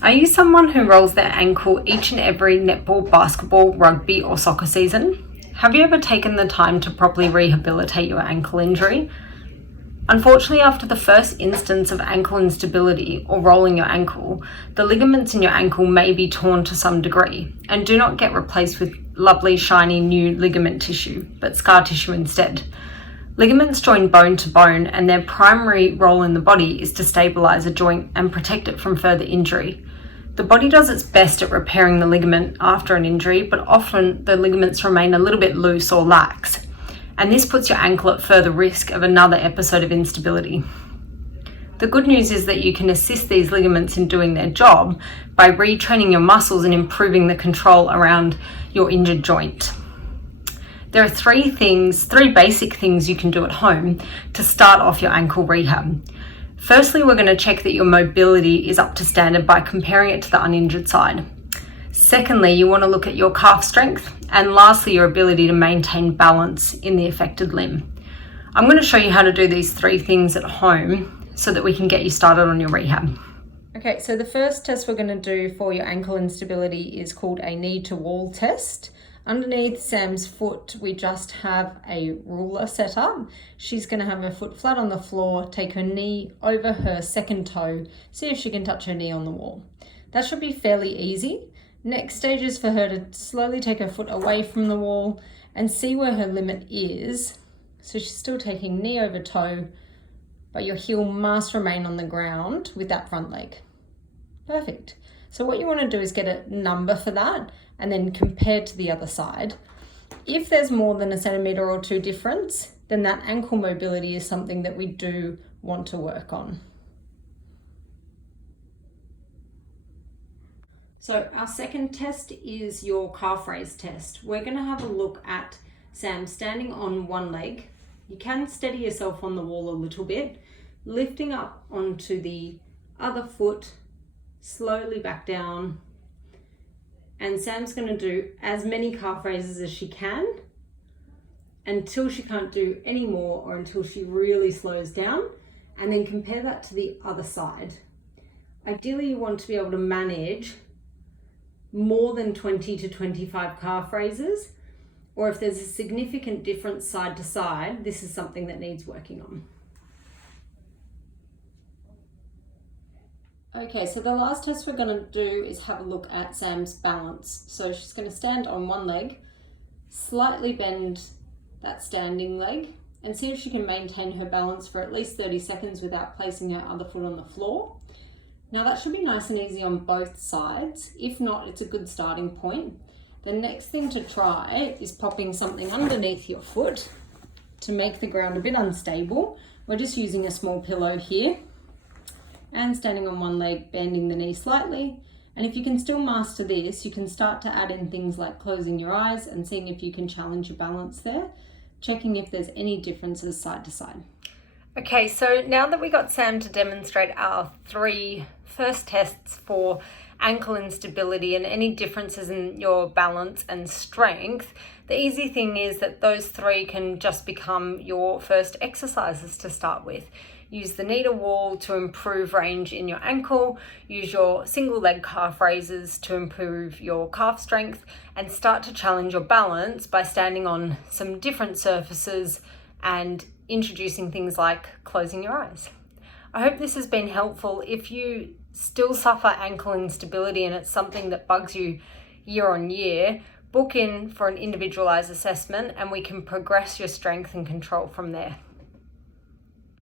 Are you someone who rolls their ankle each and every netball, basketball, rugby or soccer season? Have you ever taken the time to properly rehabilitate your ankle injury? Unfortunately, after the first instance of ankle instability or rolling your ankle, the ligaments in your ankle may be torn to some degree and do not get replaced with lovely shiny new ligament tissue, but scar tissue instead. Ligaments join bone to bone, and their primary role in the body is to stabilize a joint and protect it from further injury. The body does its best at repairing the ligament after an injury, but often the ligaments remain a little bit loose or lax, and this puts your ankle at further risk of another episode of instability. The good news is that you can assist these ligaments in doing their job by retraining your muscles and improving the control around your injured joint. There are three basic things you can do at home to start off your ankle rehab. Firstly, we're going to check that your mobility is up to standard by comparing it to the uninjured side. Secondly, you want to look at your calf strength. And lastly, your ability to maintain balance in the affected limb. I'm going to show you how to do these three things at home so that we can get you started on your rehab. Okay, so the first test we're going to do for your ankle instability is called a knee to wall test. Underneath Sam's foot, we just have a ruler set up. She's going to have her foot flat on the floor, take her knee over her second toe, see if she can touch her knee on the wall. That should be fairly easy. Next stage is for her to slowly take her foot away from the wall and see where her limit is. So she's still taking knee over toe, but your heel must remain on the ground with that front leg. Perfect. So what you want to do is get a number for that and then compare to the other side. If there's more than a centimetre or two difference, then that ankle mobility is something that we do want to work on. So our second test is your calf raise test. We're going to have a look at Sam standing on one leg. You can steady yourself on the wall a little bit, lifting up onto the other foot, slowly back down. And Sam's going to do as many calf raises as she can until she can't do any more or until she really slows down, and then compare that to the other side. Ideally, you want to be able to manage more than 20 to 25 calf raises, or if there's a significant difference side to side, this is something that needs working on. Okay, so the last test we're going to do is have a look at Sam's balance. So she's going to stand on one leg, slightly bend that standing leg, and see if she can maintain her balance for at least 30 seconds without placing her other foot on the floor. Now that should be nice and easy on both sides. If not, it's a good starting point. The next thing to try is popping something underneath your foot to make the ground a bit unstable. We're just using a small pillow here and standing on one leg, bending the knee slightly. And if you can still master this, you can start to add in things like closing your eyes and seeing if you can challenge your balance there, checking if there's any differences side to side. Okay, so now that we got Sam to demonstrate our three first tests for ankle instability and any differences in your balance and strength, the easy thing is that those three can just become your first exercises to start with. Use the knee to wall to improve range in your ankle, use your single leg calf raises to improve your calf strength, and start to challenge your balance by standing on some different surfaces and introducing things like closing your eyes. I hope this has been helpful. If you still suffer ankle instability and it's something that bugs you year on year, book in for an individualized assessment and we can progress your strength and control from there.